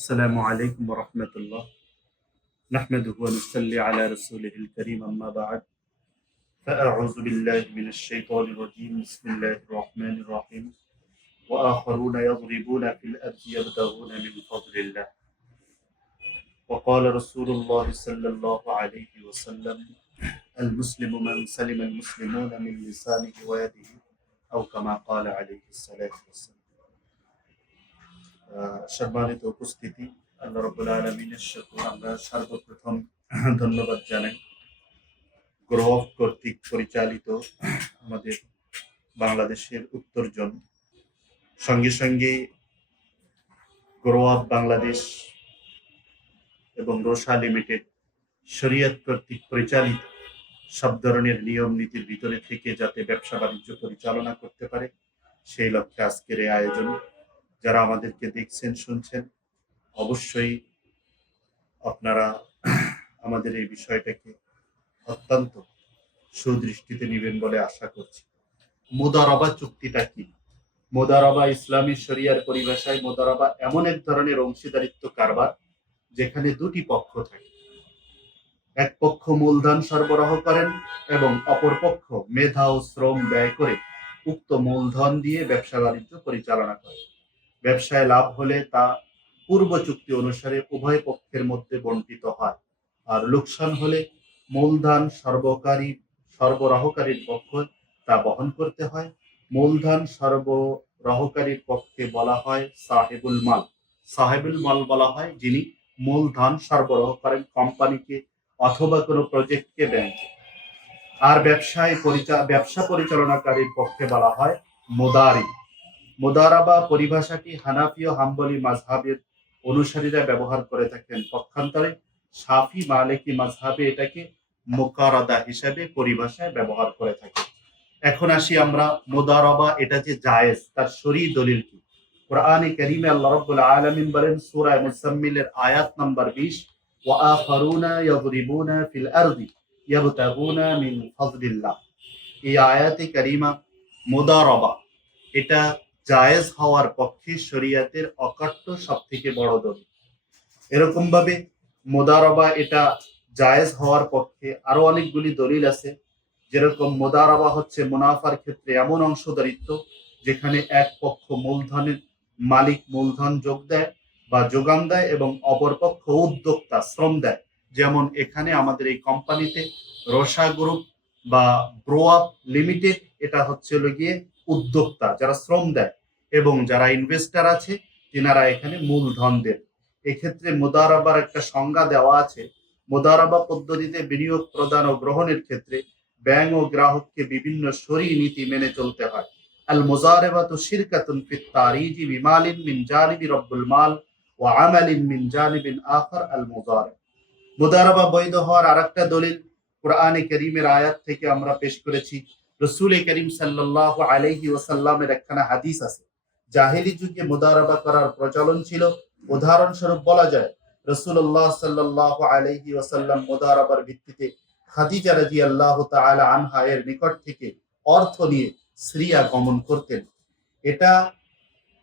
السلام عليكم ورحمة الله. نحمده ونصلي على رسوله الكريم أما بعد. فأعوذ بالله من الشيطان الرجيم. بسم الله الرحمن الرحيم. وآخرون يضربون في الأرض يبتغون من فضل الله. وقال رسول الله صلى الله عليه وسلم: المسلم من سلم المسلمون من لسانه ويده، أو كما قال عليه الصلاة والسلام. সম্মানিত উপস্থিতি, আল্লাহ রাব্বুল আলামিনের শুকর আমরা সর্বপ্রথম ধন্যবাদ জানাই। গ্রোভ কর্তৃক পরিচালিত আমাদের বাংলাদেশের উত্তর জোন, সঙ্গে সঙ্গে গ্রোভ বাংলাদেশ এবং রোসা লিমিটেড শরিয়ত কর্তৃক পরিচালিত সব ধরনের নিয়ম নীতির ভিতরে থেকে যাতে ব্যবসা বাণিজ্য পরিচালনা করতে পারে, সেই লক্ষ্যে আজকের এই আয়োজন। যারা আমাদেরকে দেখছেন শুনছেন, অবশ্যই আপনারা আমাদের এই বিষয়টাকে অত্যন্ত সুদৃষ্টিতে নেবেন বলে আশা করছি। মুদারাবা চুক্তিটা কি? মুদারাবা ইসলামী শরিয়ার পরিভাষায় মুদারাবা এমন এক ধরনের অংশীদারিত্ব কারবার যেখানে দুটি পক্ষ থাকে। এক পক্ষ মূলধন সরবরাহ করেন এবং অপর পক্ষ মেধা ও শ্রম ব্যয় করে উক্ত মূলধন দিয়ে ব্যবসা বাণিজ্য পরিচালনা করে। ব্যবসায় লাভ হলে তা পূর্ব চুক্তি অনুসারে উভয় পক্ষের মধ্যে বণ্টিত হয়, আর লোকসান হলে মূলধন সরবরাহকারীর পক্ষ তা বহন করতে হয়। মূলধন সরবরাহকারীর পক্ষে বলা হয় সাহেবুল মাল। সাহেবুল মাল বলা হয় যিনি মূলধন সরবরাহ করেন কোম্পানিকে অথবা কোনো প্রজেক্টকে, ব্যাংকে। আর ব্যবসা পরিচালনাকারীর পক্ষে বলা হয় মুদারি। মুদারাবা পরিভাষাটি হানাফি ও হাম্বলি মাযহাবের অনুসারীরা ব্যবহার করে থাকেন। পক্ষান্তরে শাফি মালিকি মাযহাবে এটাকে মুকারাদা হিসেবে পরিভাষায় ব্যবহার করে থাকে। এখন আসি আমরা মুদারাবা এটা যে জায়েজ, তার শরঈ দলিল কি? কোরআনে কারীমে আল্লাহ রাব্বুল আলামিন বলেন সূরা মুজাম্মিলের আয়াত নাম্বার 20, ওয়া আখারুনা ইয়াদরিবুনা ফিল আরদি ইয়াবতাগুনা মিন ফাদলিল্লাহ। এই আয়াতে কারীমা মুদারাবা এটা জায়েজ হওয়ার পক্ষে শরিয়াতের অকাট্য সবথেকে বড় দলিল। এরকম ভাবে মুদারাবা এটা জায়েজ হওয়ার পক্ষে আরো অনেকগুলি দলিল আছে। যেরকম মুদারাবা হচ্ছে মুনাফার ক্ষেত্রে এমন অংশদারিত্ব যেখানে এক পক্ষ মূলধনের মালিক মূলধন যোগান দেয় এবং অপর পক্ষ উদ্যোক্তা শ্রম দেয়। যেমন এখানে আমাদের এই কোম্পানিতে রোসা গ্রুপ বা ব্রোআপ লিমিটেড এটা হচ্ছে গিয়ে উদ্যোক্তা, যারা শ্রম দেয়, এবং যারা ইনভেস্টর আছে তিনারা এখানে মূলধন দেন। এক্ষেত্রে মুদারাবার একটা সংজ্ঞা দেওয়া আছে। মুদারাবা পদ্ধতিতে বিনিয়োগ প্রদান ও গ্রহণের ক্ষেত্রে ব্যাংক ও গ্রাহককে বিভিন্ন শরঈ নীতি মেনে চলতে হয়। আল মুজারাবাতু শিরকাতুন ফিত তারিজি বিমালিন মিন জানিবি রব্বুল মাল ওয়া আমালিন মিন জানিবিন আখার আল মুজারাবা। মুদারাবা বৈধ হওয়ার আরেকটা দলিল কোরআনে কারীমের আয়াত থেকে আমরা পেশ করেছি। রাসূল করিম সাল্লাল্লাহু আলাইহি ওয়াসাল্লামের একখানা হাদিস আছে। জাহেলি যুগে মুদারাবা করার প্রচলন ছিল। উদাহরণস্বরূপ বলা যায়, রাসূলুল্লাহ সাল্লাল্লাহু আলাইহি ওয়াসাল্লাম মুদারাবার ভিত্তিতে খাদিজা রাদিয়াল্লাহু তাআলা আনহা এর নিকট থেকে অর্থ নিয়ে সিরিয়া গমন করতেন। এটা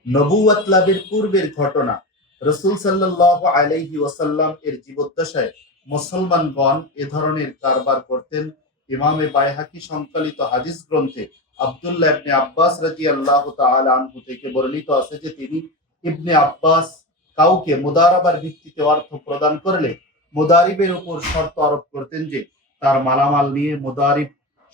নবুয়ত লাভের পূর্বের ঘটনা। রাসূল সাল্লাল্লাহু আলাইহি ওয়াসাল্লাম এর জীবদ্দশায় মুসলমানগণ এ ধরনের কারবার করতেন। ইমামে বাইহাকি সংকলিত হাদিস গ্রন্থে আব্দুল্লাহ ইবনে আব্বাস রাদিয়াল্লাহু তাআলা আনহু থেকে বর্ণিত আছে যে তিনি ইবনে আব্বাস কাউকে মুদারাবার ভিত্তিতে অর্থ প্রদান করলে মুদারিবের উপর শর্ত আরোপ করতেন যে তার মালামাল নিয়ে মুদারিব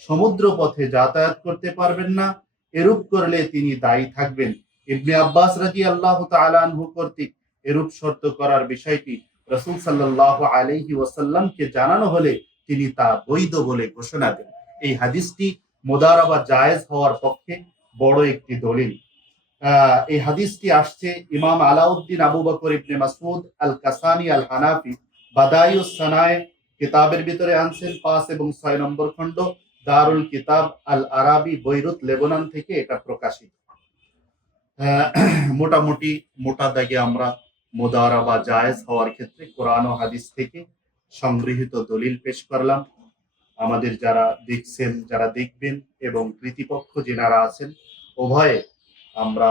সমুদ্র পথে যাতায়াত করতে পারবেন না। এরূপ করলে তিনি দায়ী থাকবেন। ইবনে আব্বাস রাদিয়াল্লাহু তাআলা আনহু কর্তৃক এরূপ শর্ত করার বিষয়টি রাসূল সাল্লাল্লাহু আলাইহি ওয়াসাল্লামকে জানানো হলে তিনি তা বৈধ বলে ঘোষণা দেন। এই হাদিসটি মুদারাবা জায়েজ হওয়ার পক্ষে বড় একটি দলিল। এই হাদিসটি আসছে ইমাম আলাউদ্দিন আবু বকর ইবনে মাসউদ আল কাসানি আল হানাফি বাদায়ুস সানায়ে কিতাবের ভিতরে আনছেন। 5 এবং 6 নম্বর খণ্ড, দারুল কিতাব আল আরাবি, বৈরুত, লেবানন থেকে এটা প্রকাশিত। মোটামুটি মোটা দাগে আমরা মুদারাবা জায়েজ হওয়ার ক্ষেত্রে কোরআন ও হাদিস থেকে সংগৃহীত দলিল পেশ করলাম। আমাদের যারা দেখছেন, যারা দেখবেন এবং কৃতিপক্ষ যেনারা আছেন, উভয়ে আমরা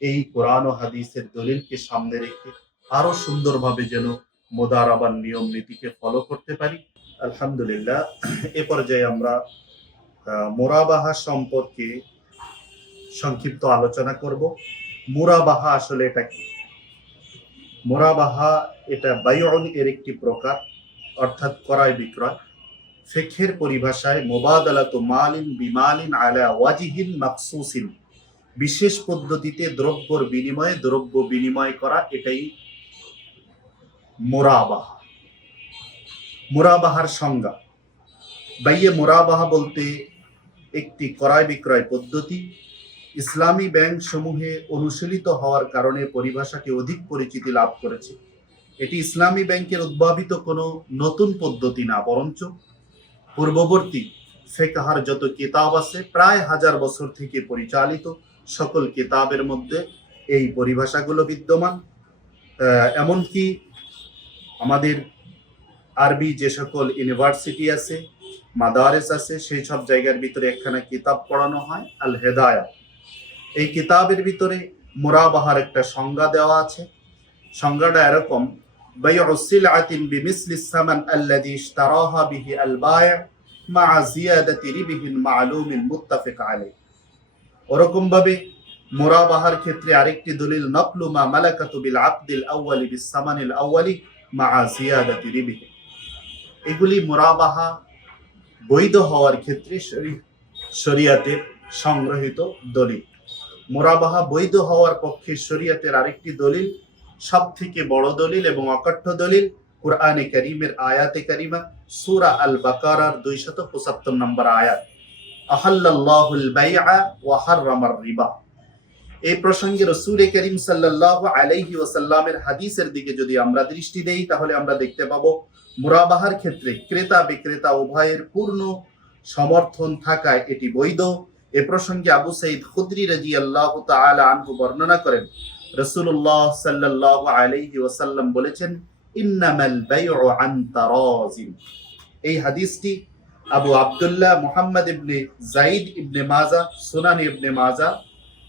এই কোরআন ও হাদিসের দলিলকে সামনে রেখে আরো সুন্দরভাবে যেন মোদারাবার নিয়ম নীতিকে ফলো করতে পারি। আলহামদুলিল্লাহ, এ পর্যায়ে আমরা মোরাবাহা সম্পর্কে সংক্ষিপ্ত আলোচনা করব। মুরাবাহা আসলে এটা কি? মুরাবাহা এটা বাইউন এর একটি প্রকার, অর্থাৎ ক্রয় বিক্রয়। ফিকহের পরিভাষায় মুবাদালাতু মালিন বিমালিন আলা ওয়াজিহিন মাখসুসিন, বিশেষ পদ্ধতিতে দ্রব্যর বিনিময়ে দ্রব্য বিনিময় করা, এটাই মুরাবাহা। মুরাবাহার সংজ্ঞা: বাইয়ে মুরাবাহা বলতে একটি ক্রয় বিক্রয় পদ্ধতি। ইসলামী ব্যাংক সমূহে অনুশীলিত হওয়ার কারণে পরিভাষাটি অধিক পরিচিতি লাভ করেছে। এটি ইসলামী ব্যাংকের উদ্ভাবিত কোনো নতুন পদ্ধতি না, বরঞ্চ পূর্ববর্তী ফিকহার যত কিতাব আছে প্রায় 1000 বছর থেকে পরিচালিত সকল কিতাবের মধ্যে এই পরিভাষাগুলো বিদ্যমান। এমনকি আমাদের আরবি যে সকল ইউনিভার্সিটি আছে, মাদারেস আছে, সেই সব জায়গার ভিতরে একখানা কিতাব পড়ানো হয়, আল হেদায়া। এই কিতাবের ভিতরে মুরাবাহার একটা সংজ্ঞা দেওয়া আছে। সংজ্ঞাটা এরকম: বাইউ সিলআতিন বিমিসলিস সামান আল্লাযী ইশতারাহা বিহি আল বায়ি মা জিয়াদাতি রিবিহিন মা'লুমিন মুত্তাফিক আলাইহি। ওরকম ভাবে মুরাবাহার ক্ষেত্রে আরেকটি দলিল নকলু মা মালাকাতু বিল আকদিল আউয়ালি বিস সামানিল আউয়ালি মা জিয়াদাতি রিবিহি। এগুলি মুরাবাহা বৈধ হওয়ার ক্ষেত্রে শরীয়তে সংগ্রহীত দলিল। মুরাবাহা বৈধ হওয়ার পক্ষে শরীয়তের আরেকটি দলিল, সব থেকে বড় দলিল এবং অকঠ্য দলিল, কুরআনে কারীমের আয়াতে কারিমা, সূরা আল বাকারার 275 নম্বর আয়াত, আহাল্লাল্লাহুল বাইআ ওয়া হাররামার রিবা। এই প্রসঙ্গে রাসূল করিম সাল্লাল্লাহু আলাইহি ওয়াসাল্লামের হাদিসের দিকে যদি আমরা দৃষ্টি দেই, তাহলে আমরা দেখতে পাবো মুরাবাহার ক্ষেত্রে ক্রেতা বিক্রেতা উভয়ের পূর্ণ সমর্থন থাকায় এটি বৈধ। এ প্রসঙ্গে আবু সাঈদ খুদরি রাদিয়াল্লাহু তাআলা আনহু বর্ণনা করেন, রাসূলুল্লাহ সাল্লাল্লাহু আলাইহি ওয়াসাল্লাম বলেছেন, ইন্নামাল বাইউ আন তারাজিন। এই হাদিসটি আবু আব্দুল্লাহ মুহাম্মদ ইবনে যায়েদ ইবনে মাজা সুনান ইবনে মাজা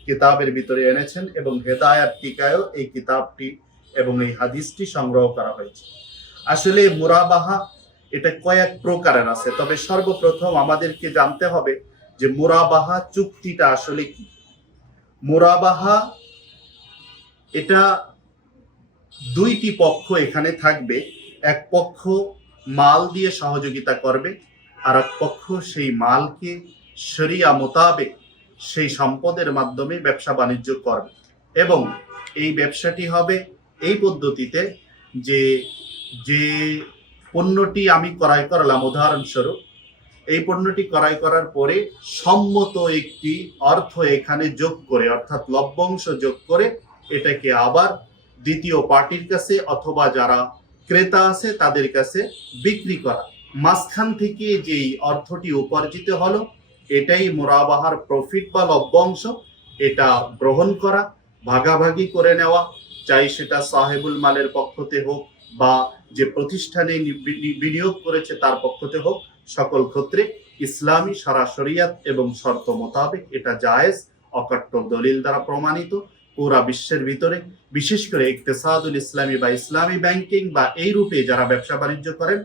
কিতাবের ভিতরে এনেছেন এবং হেদায়াত টিকায়ও এই কিতাবটি এবং এই হাদিসটি সংগ্রহ করা হয়েছে। আসলে মুরাবাহা এটা কয়েক প্রকারের আছে, তবে সর্বপ্রথম আমাদেরকে জানতে হবে যে মুরাবাহা চুক্তিটা আসলে কি। মুরাবাহা এটা দুইটি পক্ষ এখানে থাকবে, এক পক্ষ মাল দিয়ে সহযোগিতা করবে, আর এক পক্ষ সেই মালকে শরিয়া মোতাবেক সেই সম্পদের মাধ্যমে ব্যবসা বাণিজ্য করবে। এবং এই ব্যবসাটি হবে এই পদ্ধতিতে যে যে পণ্যটি আমি ক্রয় করলাম, উদাহরণস্বরূপ এই পণ্যটি ক্রয় করার পরে সম্মত একটি অর্থ এখানে যোগ করে, অর্থাৎ লভ্যাংশ যোগ করে এটাকে আবার দ্বিতীয় পার্টির কাছে অথবা যারা ক্রেতা আছে তাদের কাছে বিক্রি করা। মাঝখান থেকে যেই অর্থটি উপার্জিত হলো এটাই মুরাবাহার প্রফিট বা লভ্যাংশ, এটা গ্রহণ করা, ভাগাভাগি করে নেওয়া, চাই সেটা সাহেবুল মালের পক্ষতে হোক বা যে প্রতিষ্ঠানে বিনিয়োগ করেছে তার পক্ষতে হোক, সকল ক্ষেত্রে ইসলামী সারা শরিয়াত এবং শর্ত মোতাবেক এটা জায়েজ, অকট্ট দলিল দ্বারা প্রমাণিত। পুরা বিশ্বের ভিতরে বিশেষ করে ইকতিসাদুল ইসলামী বা ইসলামী ব্যাংকিং বা এই রূপে যারা ব্যবসা বাণিজ্য করেন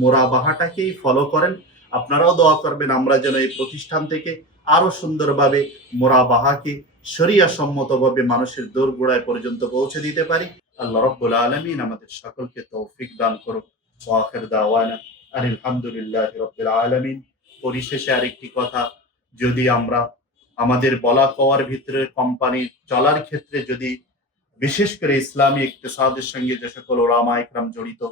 মুরাবাহাটাকেই ফলো করেন। আপনারাও দোয়া করবেন আমরা যেন এই প্রতিষ্ঠান থেকে আরো সুন্দরভাবে মুরাবাহাকে শরিয়া সম্মতভাবে মানুষের দোরগোড়ায় পর্যন্ত পৌঁছে দিতে পারি। আল্লাহ রাব্বুল আলামিন আমাদের সকলকে তৌফিক দান করুক। ওয়া আখির দাওয়ানা আলহামদুলিল্লাহি রাব্বিল আলামিন। পরিশেষে আরেকটি কথা, যদি আমরা আমাদের বলা কওয়ার ভিতরে কোম্পানি চলার ক্ষেত্রে যদি বিশেষ করে ইসলামী ইকতিসাদের সঙ্গে যে সকল ওলামা ইকরাম জড়িত,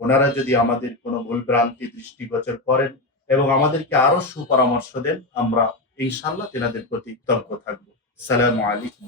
ওনারা যদি আমাদের কোনো ভুলভ্রান্তি দৃষ্টিগোচর করেন এবং আমাদেরকে আরো সুপরামর্শ দেন, আমরা ইনশাআল্লাহ তেনাদের প্রতি কৃতজ্ঞ থাকবো। আসসালামু আলাইকুম।